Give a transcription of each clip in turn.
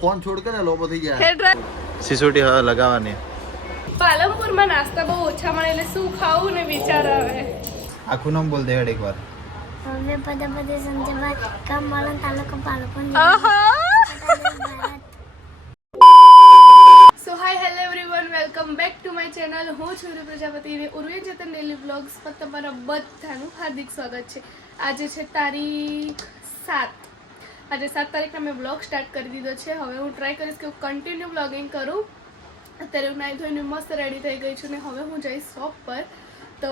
કોણ છોડ કરે લોબો થઈ જાય સિસોટી હવે લગાવવાની પાલનપુરમાં નાસ્તા બહુ ઓછા મળે એટલે શું ખાવું ને વિચાર આવે આખું નામ બોલ દે હેડ એકવાર હવે પદપદે સંજયભાઈ ગામ માલણ તાલુકો Palanpur so hi hello everyone welcome back to my channel હું છું પ્રજાપતિ અને ઉર્વેન ચેતન ડેલી વ્લોગ્સ પર તમારા બધાનું હાર્દિક સ્વાગત છે આજે છે તારીખ 7 આજે 7 તારીખના મેં વ્લોગ સ્ટાર્ટ કરી દીધો છે હવે હું ટ્રાય કરીશ કે હું કન્ટિન્યુ વ્લોગિંગ કરું અત્યારે હું નાઈ ધોઈને મસ્ત રેડી થઈ ગઈ છું ને હવે હું જઈશ શોપ પર તો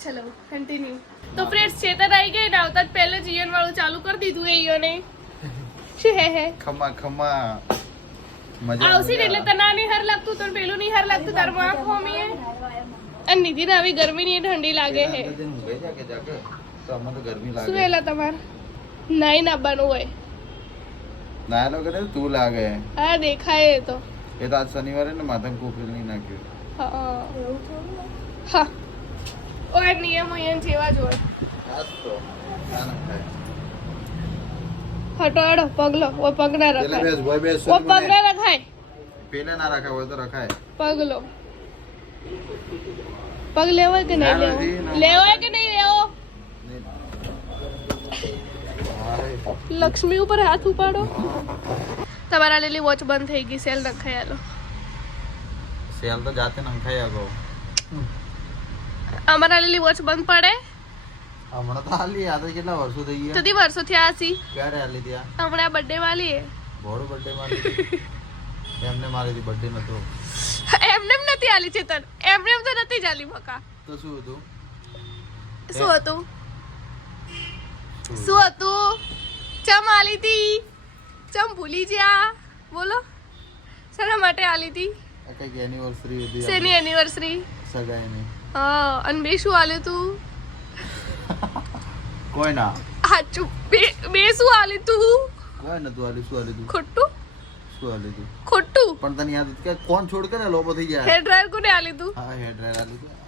ચલો કન્ટિન્યુ તો ફ્રેન્ડ્સ ચેતન આવી ગઈ ને આવતા જ પહેલે જ ઈયન વાળું ચાલુ કરી દીધું એ ઈયોને શું હે ખમા ખમા મજા આવશે ને એટલે તને નહીં હાર લાગતું તને પેલું નહીં હાર લાગતું તાર માં ખોમીએ અને નિધિને આવી ગરમી ની ઠંડી લાગે છે શું એલા તમાર નહીં નાવાનું હોય ના નો કરે તું લાગે હા દેખાય એ તો આજ શનિવારે ને માથામાં કોફી નહીં નાખ્યું હા ઓય નિયમ અહીંયા જેવા જ હોય હટોડો પગલો ઓ પગ ના રખાય ઓ પગ ના રખાય પેલે ના રખાય હોય તો રખાય પગલો પગ લેવાય કે નહીં લેવો લેવાય કે નહીં લેવો લક્ષ્મી ઉપર હાથ ઉપાડો તમારા લીલી વોચ બંધ થઈ ગઈ સેલ નખાઈ આલો સેલ તો જાતે નખાઈ આગો અમારા લીલી વોચ બંધ પડે હમણાં તો હાલી આ તો કેટલા વર્ષો થઈ ગયા કેટલી વર્ષો થયા હસી ક્યારે હાલી ત્યાં હમણાં બર્થડે વાલી હે બોરો બર્થડે મારી એમને મારી હતી બર્થડે નતો એમને નથી આલી છે તન એમને તો નથી ચાલી બકા તો શું હતું શું હતું શું હતું ચમ આલી હતી ચમ ભૂલી ગયા બોલો શેના માટે આલી હતી કઈક એનિવર્સરી હતી શેની એનિવર્સરી સગાઈની હા અને બે શું આલ્યું તું કોઈ ના હાચું બે શું આલ્યું તું કોઈ નતું આલ્યું શું આલ્યું તું ખોટું શું આલ્યું તું ખોટું પણ તને યાદ કે કોણ છોડ કરે લોબો થઈ જાય હેર ડ્રાયર કોને આલ્યું તું હા હેર ડ્રાયર આલ્યું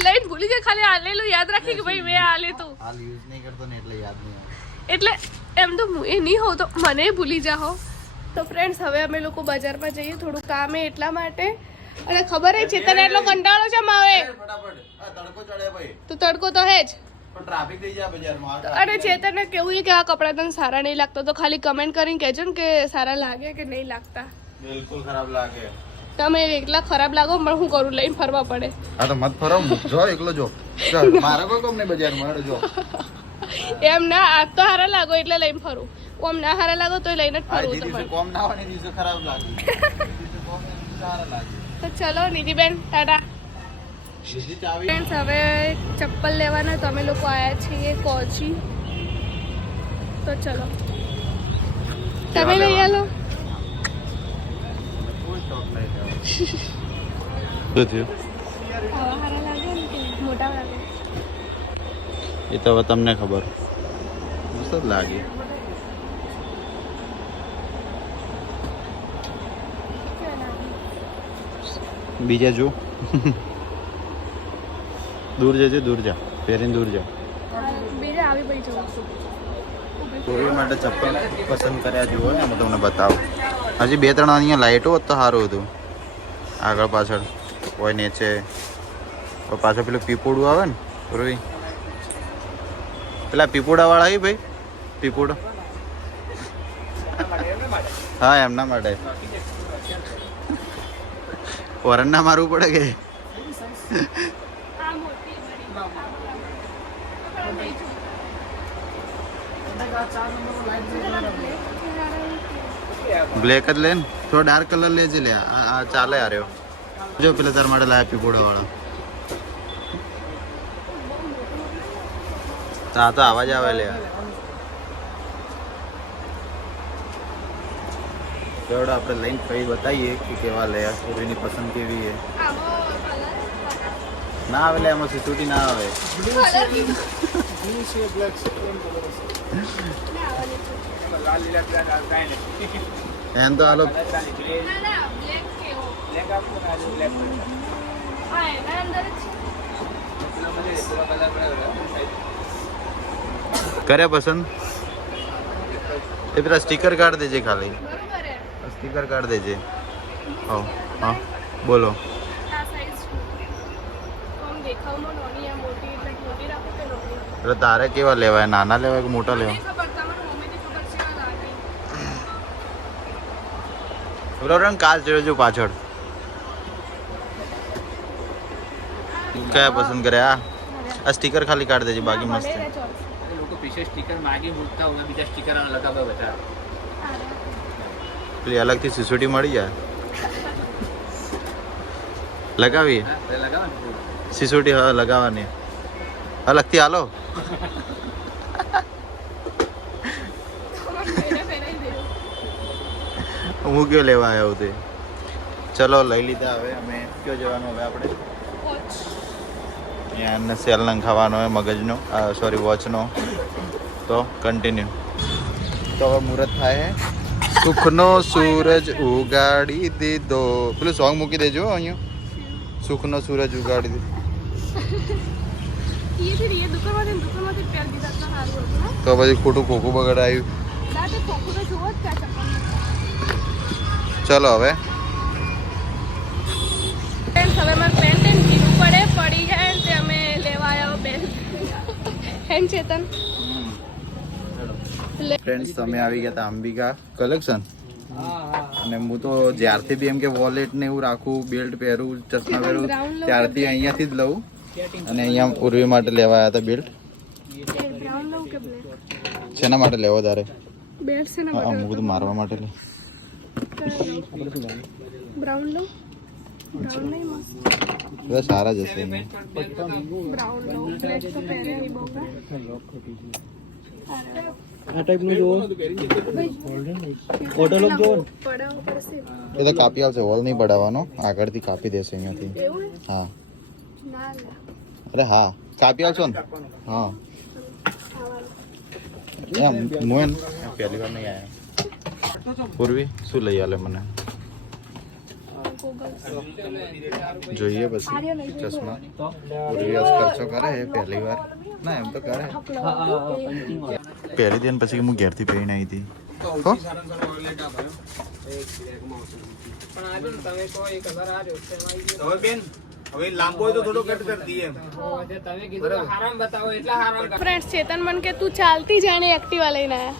લઈને ભૂલી જાય ખાલી આલેલું યાદ રાખી કે ભાઈ મેં આલ્યું તું હાલ યુઝ નહીં કરતો ને એટલે યાદ નહીં આવે એટલે એમ તો એ નહીં હોવ તો મને ભૂલી જાઓ તો ફ્રેન્ડ્સ હવે અમે લોકો બજારમાં જઈએ થોડું કામ હે એટલા માટે અને ખબર હે ચેતન એટલો કંટાળો છે માવે ફટાફટ તડકો ચડે ભાઈ તો તડકો તો હે જ પણ ટ્રાફિક થઈ જાય બજારમાં અને ચેતનને કેવું છે કે આ કપડાં તને સારા નહીં લાગતા તો ખાલી કમેન્ટ કરીને કહેજો ને કે સારા લાગે કે નહીં લાગતા બિલકુલ ખરાબ લાગે તમે એકલા ખરાબ લાગો પણ હું કરું લઈને ફરવા પડે હા તો મત ફરો જો એકલો જો ચાલ મારા કોઈ કામ નહીં બજારમાં જો એમ ના આજ તો હારા લાગો એટલે લઈને ફરું ઓમ ના હારા લાગો તો લઈને જ ફરવું દિવસે કોમ ના હોય ને દિવસે ખરાબ લાગે દિવસે કોમ ને દિવસે સારા લાગે તો ચલો નિધિબેન ટાટા બીજી ચાવી ફ્રેન્ડ્સ હવે ચપ્પલ લેવાના તો અમે લોકો આવ્યા છીએ કોચી તો ચલો તમે લઈ આલો કોઈ શોખ નહીં લેવા શું થયું આવા હારા લાગે ને કે મોટા લાગે એ તો હવે તમને ખબર મસ્ત જ લાગે બીજા જો દૂર જજે દૂર જા પહેરીને દૂર જા બીજા આવી પડી જવું ચોરી માટે ચપ્પલ પસંદ કર્યા જુઓ ને હું તમને બતાવું હજી 2-3 અહીંયા લાઇટો હોત તો સારું હતું આગળ પાછળ કોઈ નીચે પાછળ પેલું પીપોડું આવે ને રોઈ પેલા પીપોડા વાળા આવી ભાઈ પીપોડો હા એમના માટે વરણ ના મારવું પડે કે બ્લેક જ લે ને થોડો ડાર્ક કલર લેજે લે આ ચાલે આ રહ્યો જો પેલા તાર માટે લાયા પીપોડા વાળા હા તો આવાજ આવે લે થોડો આપણે લઈને ફરી બતાવીએ કે કેવા લે છોરીની પસંદ કેવી છે ના આવે લે એમાં સિક્યુરિટી ના આવે એમ તો હાલો કરે પસંદ એ પેલા સ્ટીકર કાઢ દેજે ખાલી સ્ટીકર કાઢ દેજે. હા હા બોલો. આ સાઈઝ કોમ દેખાવમાં નાની આ મોટી એટલે મોટી રાખો કે નાની એટલે તારે કેવા લેવાય, નાના લેવાય કે મોટા લેવાય? નહીં ખબર તમારી મમ્મીની ખબર છે આ લાગે પેલો રંગ કાચ જોજો પાછળ. કયા પસંદ કરે? આ સ્ટીકર ખાલી કાઢ દેજે, બાકી મસ્ત છે. લોકો પીછે સ્ટીકર માગી મૂકતા હોય, બીજા સ્ટીકર લગાવે બધા. પેલી અલગથી સિસોટી મળી જાય, લગાવી હા, એ લગાવે ને. સિસોટી. હા લગાવવાની અલગથી. હાલો હું કયો લેવા આવ્યો તે. ચલો લઈ લીધા. હવે અમે કયો જવાનું? હવે આપણે અહીંયા સેલ નંખાવાનો હોય મગજનો, સોરી વોચનો. તો કન્ટિન્યુ. તો હવે મુહૂર્ત થાય હે. સુખનો સૂરજ ઉગાડી દીધો. પેલું સોંગ મૂકી દેજો અહીંયા. સુખનો સૂરજ ઉગાડી દીધો. એ દુકાનમાંથી પહેર દીધા તો સારું હતું ને. તો પછી ખોટું ખોખું બગડાયું. દાદા ખોખું તો જોવો જ ત્યાં ચલો હવે ફ્રેન્ડ્સ, હવે મારે પેન્ટ એન્ડ કીધું પડી જાય ને તે અમે લેવા આવ્યો બેન. હેન ચેતન ફ્રેન્ડ્સ તમે આવી ગયા હતા અંબિકા કલેક્શન. અને હું તો જ્યારથી બી એમ કે વોલેટ ને એવું રાખું, બેલ્ટ પહેરું, ચશ્મા પહેરું, ત્યારથી અહીંયાથી જ લઉં. અને અહીંયા ઉર્વી માટે લેવા આવ્યા હતા બેલ્ટ. બ્રાઉન લઉં કે બ્લેક? શેના માટે લેવો તારે? બેલ્ટ છે ને હા હું બધું મારવા માટે લે. બ્રાઉન લઉં? બ્રાઉન નહીં મસ્ત. બધા સારા જશે એમાં. બ્રાઉન લઉં. બ્લેક તો પહેરે નહીં બહુ ને. આ ટાઈપનું જોવો, ફોટો લોક જોવો ને. પડાવવું પડશે. એ તો કાપી આવશે, હોલ નહીં પડાવવાનો, આગળથી કાપી દેશે અહીંયાથી. એવું ને? હા ના લે. અરે હા કાપી આવશો ને. હા એમ મોહન પહેલી વાર નહીં આવ્યા. પૂર્વી શું લઈ આલે મને? જોઈએ પછી ચશ્મા. પૂર્વી આજ ખર્ચો કરે પહેલી વાર. ના એમ તો કરે પહેરી દે ને પછી હું ઘેરથી પહેરીને આવી હતી. હો ફ્રેન્ડ્સ, ચેતન મન કે તું ચાલતી જાણે એક્ટિવા લઈને આયા.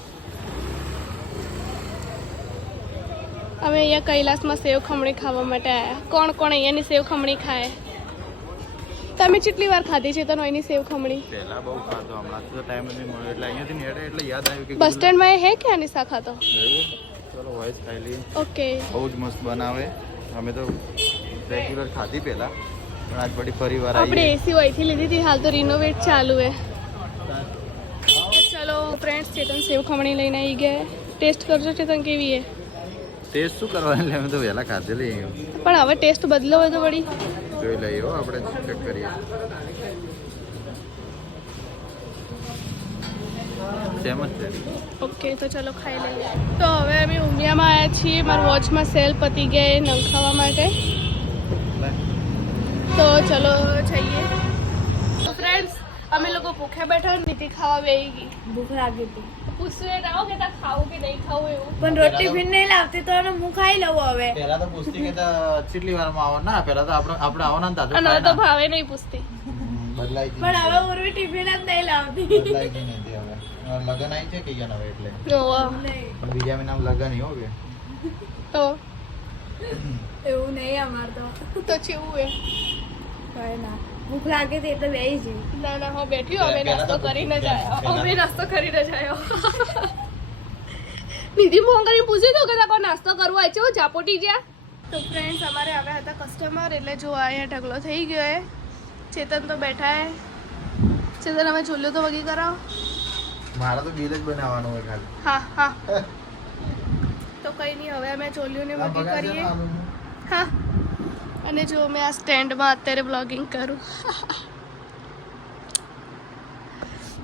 અમે અહીંયા કૈલાસમાં સેવ ખમણી ખાવા માટે આવ્યા. કોણ કોણ અહીંયાની સેવ ખમણી ખાય? તમે કેટલી વાર ખાધી છે તો એની સેવ ખમણી? પહેલા બહુ ખાધો, હમણાં તો ટાઈમ નથી મળ્યો એટલે અહીંયાથી નેડે એટલે યાદ આવ્યું કે બસ સ્ટેન્ડમાં એ હે કે આની શાખા તો? ચલો વોઇસ ખાઈ લઈએ. ઓકે. બહુ જ મસ્ત બનાવે. અમે તો રેગ્યુલર ખાધી પહેલા, પણ આજ પડી ફરી વાર આપણે આવી. એસી વહીથી લીધી હતી, હાલ તો રિનોવેટ ચાલુ હે. ચલો ફ્રેન્ડ્સ, ચેતન સેવ ખમણી લઈને આવી ગયા. ટેસ્ટ કરજો ચેતન, કેવી હે? ટેસ્ટ શું કરવાનું? એટલે અમે તો વહેલા ખાધેલી. પણ હવે ટેસ્ટ બદલો હોય તો વળી જોઈ લઈએ હો, આપણે ચેક કરીએ. સેમ જ છે. ઓકે, તો ચલો ખાઈ લઈએ. તો હવે અમે ઉમિયામાં આવ્યા છીએ. મારા વોચમાં સેલ પતી ગયા નંખાવા માટે. તો ચલો જઈએ. તો ફ્રેન્ડ્સ, અમે લોકો ભૂખ્યા બેઠા, નીતિ ખાવા બેસી ગઈ. ભૂખ લાગી હતી પૂછવું આવો કે તા ખાવું કે નહીં ખાવું એવું. પણ રોટી ભીન નહીં લાવતી તો હું ખાઈ લઉં હવે. પહેલા તો પૂછતી કે કેટલી વારમાં આવો. ના પહેલા તો આપણે આવવાના ને તાજો અને હવે તો ભાવે નહીં પૂછતી. બદલાઈ ગઈ. પણ હવે ઉર્વી ટિફિન જ નહીં લાવતી. બદલાઈ ગઈ નથી હવે. લગન આવી છે કે ગયા હવે એટલે. ઓવા. પણ બીજા મહિનામાં લગન હો કે. તો એવું નહીં અમાર તો ચેવું હે? કઈ ના ભૂખ લાગી હતી એટલે બેસી જઈ. ના ના, હું બેઠી અમે નાસ્તો કરીને જ આવ્યો. અમે નાસ્તો કરીને જ આવ્યો. નિધિ મોંઘાની પૂછી તો કે તાકો નાસ્તો કરવો હોય છે ચાપોટી જ્યાં. તો ફ્રેન્ડ્સ, અમારે આવ્યા હતા કસ્ટમર, એટલે જો અહીંયા ઢગલો થઈ ગયો હે. ચેતન તો બેઠા હે. ચેતન, અમે ચૂલ્યો તો વગી કરાવો. મારા તો બિલ જ બનાવવાનું હોય ખાલી. હા હા. તો કંઈ નહીં, હવે અમે ચોલ્યુંને વગી કરીએ. હા. અને જો મેં આ સ્ટેન્ડમાં અત્યારે બ્લોગિંગ કરું.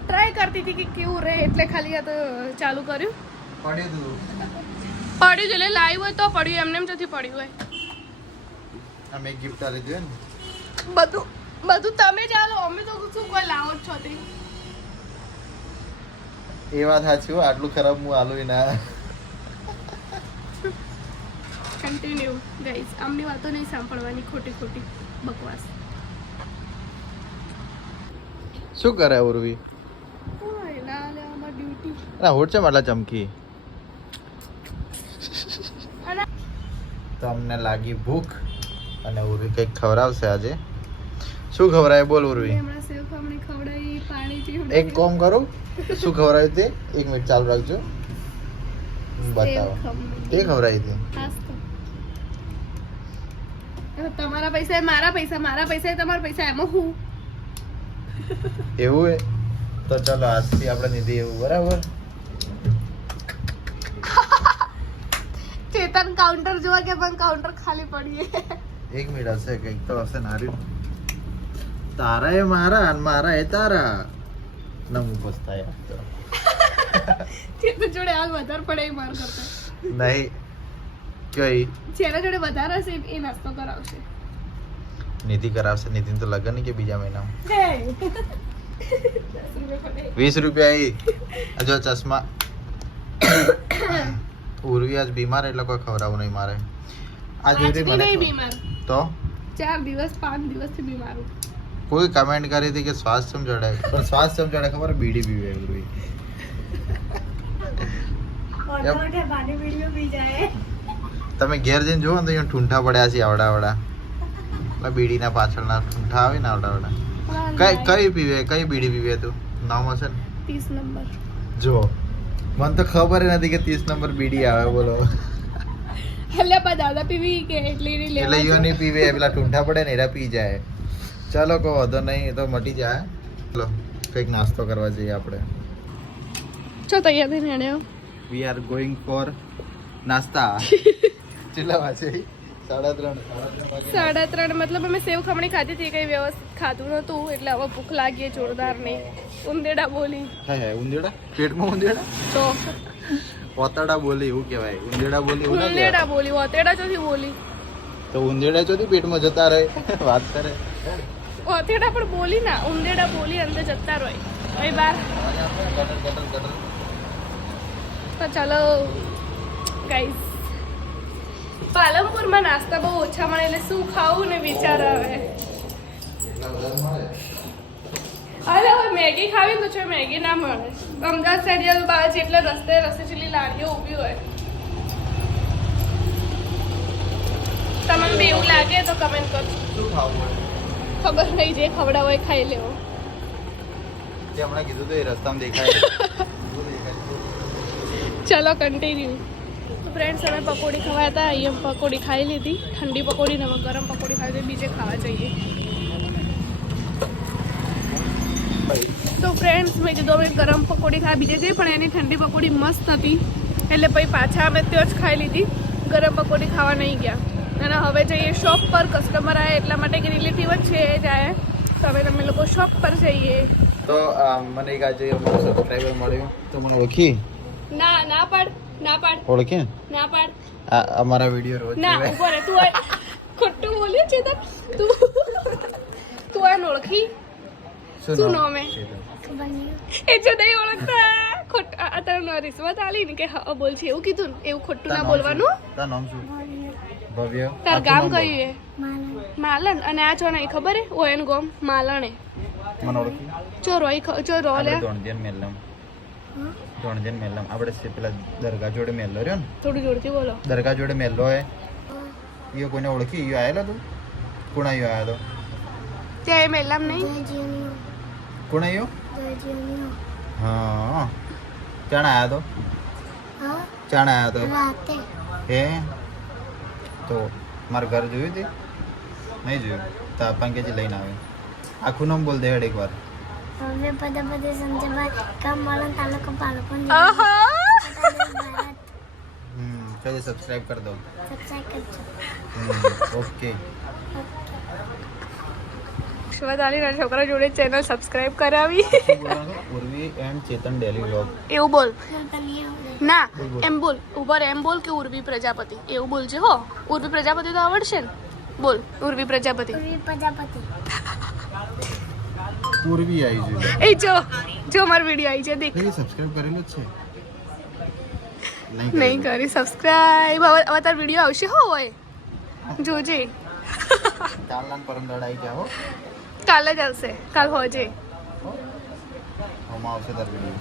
ટ્રાય કરતી હતી કે કેવું રહે, એટલે ખાલી આ તો ચાલુ કર્યું. પડ્યું તું. પડ્યું એટલે લાવ્યું હોય તો પડ્યું, એમને એમ નથી પડ્યું હોય. અમે ગિફ્ટ આ લીધું ને. બધું તમે ચાલો, અમે તો શું કોઈ લાવો જ છો તે. એ વાત સાચી હો, આટલું ખરાબ હું આલું ના. કન્ટિન્યુ ગાઈઝ, આમની વાતો નહીં સાંભળવાની, ખોટી ખોટી બકવાસ. શું કરે ઉર્વી? ઓય ના લેવામાં ડ્યુટી. અરે હોટ છે માટલા ચમકી. અને તમને લાગી ભૂખ અને ઉર્વી કંઈક ખવડાવશે આજે. શું ખવડાવે બોલ ઉર્વી? હમણાં સેવ ખમણી ખવડાવી, પાણી પીવું. એક કોમ કરું, શું ખવડાવ્યું તે? 1 મિનિટ ચાલુ રાખજો, બતાવો. તે ખવડાવી હતી. તમારા પૈસા એ મારા પૈસા, મારા પૈસા એ તમારા પૈસા, એમાં હું. એવું હે તો ચલો આજથી આપણે નિધિ એવું બરાબર. ચેતન કાઉન્ટર જોવા કે પણ કાઉન્ટર ખાલી પડીએ. 1 મિનિટ હશે, કંઈક તો હશે નાર્યું. તારા એ મારા અને મારા એ તારા. નમું પસ્તાય આજ તો. ચેતન જોડે આગ વધારે પડે એ માર કરતા. નહીં કઈ જેના જોડે વધારે હશે એ નાસ્તો કરાવશે. નિધિ કરાવશે. નિધિન તો લગન નહીં કે બીજા મહિનામાં. 20 રૂપિયા એ. જો ચશ્મા. ઉર્વી આજ બીમાર એટલે કોઈ ખવડાવવું નહીં મારે. આજ ઉર્વી મને નહીં બીમાર, તો 4 દિવસ 5 દિવસથી બીમાર હું. કોઈ કમેન્ટ કરી હતી કે શ્વાસ ચમ ચડે, પણ શ્વાસ ચમ ચડે ખબર? બીડી પીવે ઉર્વી. તમે ઘેર જઈને જોવો ને તો અહીંયા ઠૂંઠા પડ્યા છે આવડા આવડા. બીડીના પાછળના ઠૂંઠા આવે ને આવડા આવડા. કઈ પીવે? કઈ બીડી પીવે તું? નામ હશે ને? 30 નંબર. જો મને તો ખબર નથી કે 30 નંબર બીડી આવે. બોલો એટલે પા દાદા પીવી કે એટલી નહીં એટલે લેવા. યો નહીં પીવે, પેલા ઠૂંઠા પડે ને એરા પી જાય. ચાલો કહો વધો નહીં, એ તો મટી જાય. ચલો કંઈક નાસ્તો કરવા જઈએ આપણે. ચો તૈયાર થઈને હેડ્યો. વી આર ગોઈંગ ફોર નાસ્તા. કેટલા વાગે? 3:30. 3:30 મતલબ અમે સેવ ખમણી ખાધી હતી, કઈ વ્યવસ્થિત ખાધું નતું એટલે હવે ભૂખ લાગી જોરદાર નહીં. ઉંદેડા બોલી. હે ઉંદેડા? પેટમાં ઉંદેડા? તો ઓતડા બોલી એવું કહેવાય. ઉંદેડા બોલી એવું ના ઉંદેડા કહેવાય. બોલી, ઓતેડા ચોથી બોલી. તો ઉંદેડા ચોથી પેટમાં જતા રહે. વાત કરે. ઓતેડા પણ બોલી ના, ઉંદેડા બોલી અંદર જતા રહે. હવે બાર તો ચાલો ગાઈસ, પાલનપુરમાં નાસ્તા બહુ ઓછા મળે એટલે શું ખાવું ને વિચાર આવે. અરે હવે મેગી ખાવી ને તો છે, મેગી ના મળે. અમદાવાદ સાઈડ બહાર જેટલે રસ્તે જેટલી લારીઓ ઊભી હોય. તમને બી એવું લાગે તો કમેન્ટ કરજો. શું ખાવું? ખબર નહીં, જે ખવડાવ હોય ખાઈ લેવો. તે હમણાં કીધું તો એ રસ્તામાં દેખાય. ચલો કન્ટિન્યુ. તો ફ્રેન્ડ્સ અમે પકોડી ખાવા હતા, અહીંયા પકોડી ખાઈ લીધી, ઠંડી પકોડી ને હવે ગરમ પકોડી ખાઈ લીધી, બીજે ખાવા જઈએ. તો ફ્રેન્ડ્સ મેં કીધું અમે ગરમ પકોડી ખાવા બીજે જઈએ, પણ એની ઠંડી પકોડી મસ્ત હતી એટલે પછી પાછા અમે ત્યાં જ ખાઈ લીધી, ગરમ પકોડી ખાવા નહીં ગયા. અને હવે જઈએ શોપ પર, કસ્ટમર આવે એટલા માટે કે રિલેટિવ જ છે એ જાય, તો હવે અમે લોકો શોપ પર જઈએ. તો મને એક આજે અમારો સબસ્ક્રાઇબર મળ્યો તો મને ઓળખી. ના ના પાડ, ના પાડ, ઓળખે? ના પાડ. અમારા વિડીયો રોજ ના જોવે. ઉપર તું ખોટું બોલ્યું છે તું આ ઓળખી? શું નામ હે? એ જો નહીં ઓળખતા ખોટા તારું રિશ્વત આલી ને કે હા બોલ છે એવું કીધું ને, એવું ખોટું ના બોલવાનું. તારું નામ શું? ભવ્ય. તાર ગામ કયું હે? માલણ. અને આ છો નહીં ખબર હે? ઓ એનું ગામ માલણ હે. મને ઓળખી? ચો રોઈ ચો રો લે. ધોણજન મેલમ. ધોણજન મેલમ આપણે પેલા દરગાહ જોડે મેલ્લો રહ્યો ને, થોડું જોરથી બોલો. દરગાહ જોડે મેલ્લો હે. ઈયો કોઈને ઓળખી? ઈયો આયેલો તું? કોણ આયો આયો તો? ત્યાં મેલામ નહીં. કોણ આયો? હા ચાણ આયો તો? ચાણ આયો તો? હે તો મારું ઘર જોયું તે? નહીં જોયું તો આપણ કે લઈને આવે. આખું નામ બોલ દે હેડ એકવાર. હવે પદપતિ સંજયભાઈ કામવાળા તાલુકો પાલનપુર કદી સબસ્ક્રાઇબ કરી દો. સબસ્ક્રાઇબ કરજો. ઓકે. શિવદાલીના છોકરા જોડે ચેનલ સબસ્ક્રાઇબ કરાવી. Urvi and Chetan daily vlog. એવું બોલ. તને આવડે? ના એમ બોલ, ઉપર એમ બોલ કે ઉર્વી પ્રજાપતિ એવું બોલજે હો. ઉર્વી પ્રજાપતિ તો આવડશે ને? બોલ ઉર્વી પ્રજાપતિ. ઉર્વી પ્રજાપતિ. ઉર્વી આવી છે. એ જો મારો વિડીયો આવી છે દેખ. સબસ્ક્રાઇબ કરેલો જ છે. નહીં કરી સબસ્ક્રાઇબ. હવે તાર વિડીયો આવશે હો હોય જોજે. કાલના પરમ દડાઈ જાઓ. કાલે જ આવશે, કાલ હોજે. હમણાં આવશે તાર વિડીયો.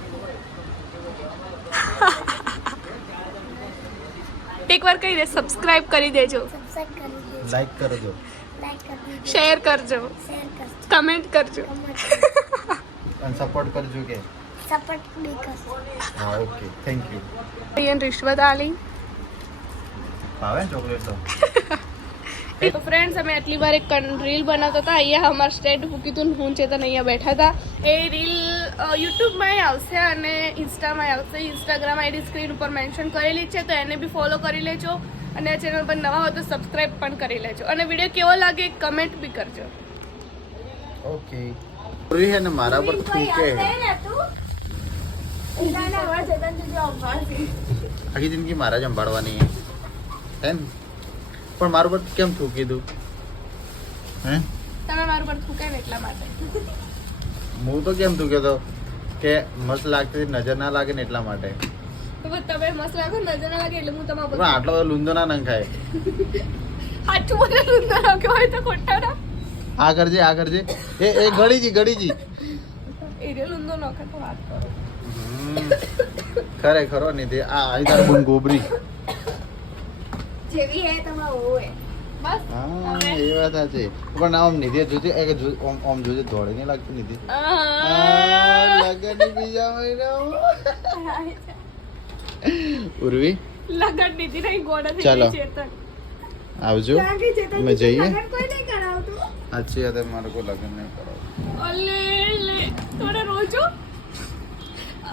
એકવાર કહી દે સબસ્ક્રાઇબ કરી દેજો, સબસ્ક્રાઇબ કરી દેજો, લાઈક કરજો, લાઈક કરી દેજો, શેર કરજો, શેર કરજો, કમેન્ટ કરજો. અને સપોર્ટ કરજો કે. સપોર્ટ બી કરજો. હા ઓકે થેન્ક યુ. અહીંયા રિશ્વત આલી. ભાવે ને ચોકલેટ તો. તો ફ્રેન્ડ્સ અમે આટલી વાર એક રીલ બનાવતા હતા. અહીંયા અમારું સ્ટેન્ડ મૂકી હતું, હું ચેતન અહીંયા બેઠા હતા. એ રીલ યુટ્યુબમાં આવશે અને ઇન્સ્ટામાં આવશે. ઇન્સ્ટાગ્રામ આઈડી સ્ક્રીન ઉપર મેન્શન કરેલી છે, તો એને બી ફોલો કરી લેજો. અને આ ચેનલ પર નવા હોય તો સબસ્ક્રાઇબ પણ કરી લેજો. અને વિડીયો કેવો લાગે કમેન્ટ બી કરજો. ઓકે. પૂરી હે ને મારા પર થૂકે હે. આખી જિંદગી મારા જ સંભાળવાની હે ને? પણ મારું પર કેમ થૂકી દઉં હે? તમે મારું પર થૂકે ને એટલા માટે. હું તો કેમ થૂક્યો તો કે મસ્ત લાગતી નજર ના લાગે ને એટલા માટે. તો બસ તમે મસ્ત લાગો, નજર ના લાગે એટલે હું તમારા પણ આટલો બધો લૂંદો ના નંખાય. સાચું બોલે સુંદર લાગ્યો હોય તો ખોટા ના. આ કરજે આ કરજે. એ ગળીજી. એ રે લુંદો નોખે તો વાત કરો. ખરેખર નિધિ આ આવી તાર બૂન ગોબરી. જેવી હે તમારો હોય બસ. હા એ વાત સાચી. પણ આમ નિધિ જોજે આમ જોજે દોડે નહીં લાગતું નિધિ. લગન બીજા મહિના ઉર્વી લગન દીધી નહીં ગોડા ચાલો. થઈ ચેતન. આવજો અમે જઈએ. કોઈ નહીં કરાવતું. અચ્છી હતા મારે કોઈ લગન નહીં કરાવ. અલે લે થોડા રોજો.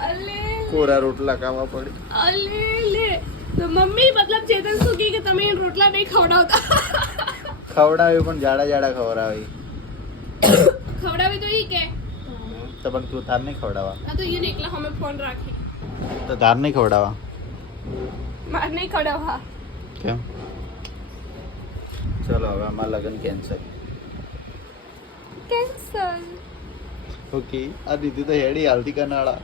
અલે કોરા રોટલા ખાવા પડી. અલે લે તો મમ્મી મતલબ ચેતન શું કહે કે તમે એને રોટલા નહીં ખવડાવતા. ખવડાવી પણ જાડા ખવડાવી. ખવડાવી તો ઈ કે તો પણ તું તાર નહીં ખવડાવા. આ તો ઈ એકલા અમે ફોન રાખી. તો તાર નહીં ખવડાવા. માર નહીં ખવડાવવા. કેમ? ચલો હવે અમારા લગન કેન્સલ. કેન્સલ. ઓકે આ દીદી તો હેડી હાલતી કનાળા.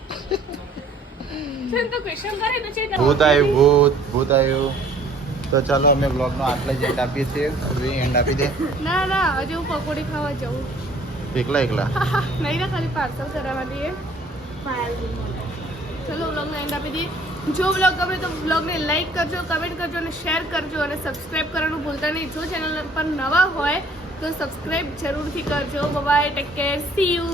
ચલ તો ક્વેશ્ચન કરે તો ચેતન. ભૂત આવ્યું. તો ચાલો અમે બ્લોગનો આટલા જ એન્ડ આપીએ છીએ. એન્ડ આપી દે. ના હજુ હું પકોડી ખાવા જાઉં. એકલા નહીં ના ખાલી પાર્સલ કરાવવા દઈએ. ચલો વ્લોગનો એન્ડ આપી દઈએ. જો વ્લોગ ગમે તો વ્લોગને લાઈક કરજો, કમેન્ટ કરજો અને શેર કરજો અને સબસ્ક્રાઇબ કરવાનું ભૂલતા નહીં. જો ચેનલ પર નવા હોય તો સબસ્ક્રાઇબ જરૂરથી કરજો. Bye, take care, see you.